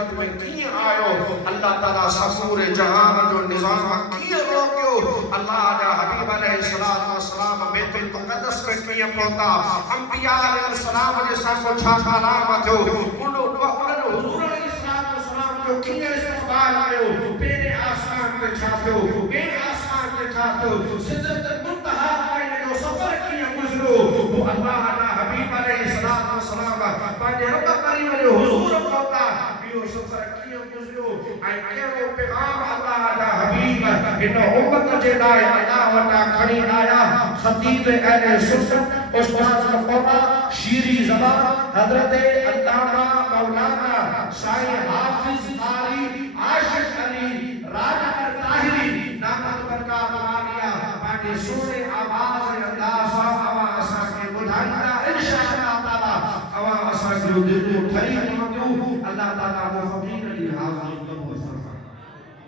खिदमत में कीअं आयो अल्लाह ताला सबूर जहान जो निज़ाम कीअं रोकियो अल्लाह जा हबीब अलैहिस्सलातु वस्सलाम बैतुल मुक़द्दस में कीअं पहुता अंबिया अलैहिस्सलाम जे साम्हूं छा कलाम थियो उन्हनि हुज़ूर अलैहिस्सलातु वस्सलाम जो कीअं इस्तक़बाल कयो पहिरें आसमान ते छा थियो ॿिए आसमान ते छा थियो सिदरतुल मुंतहा ताईं जो सफ़र कीअं गुज़रियो वो अल्लाह जा हबीब अलैहिस्सलातु वस्सलाम पंहिंजे रब करीम जो हुज़ूर पहुता इहो सफ़र कीअं गुज़रियो ऐं कहिड़ो पैगाम अल्लाह जा हबीब हिन उम्मत जे लाइ अल्लाह वटां खणी आया ख़तीब अहले सुन्नत उस्ताद मुक़र्रा शीरी ज़बान हज़रत अल्लामा मौलाना साईं हाफ़िज़ कारी आशिक़ अली राजगर ताहिरी दामत बरक़ात आलिया पंहिंजे सोने आवाज़ ऐं अंदाज़ सां असांखे ॿुधाईंदा इंशाअल्लाह ताला असांजो दिलि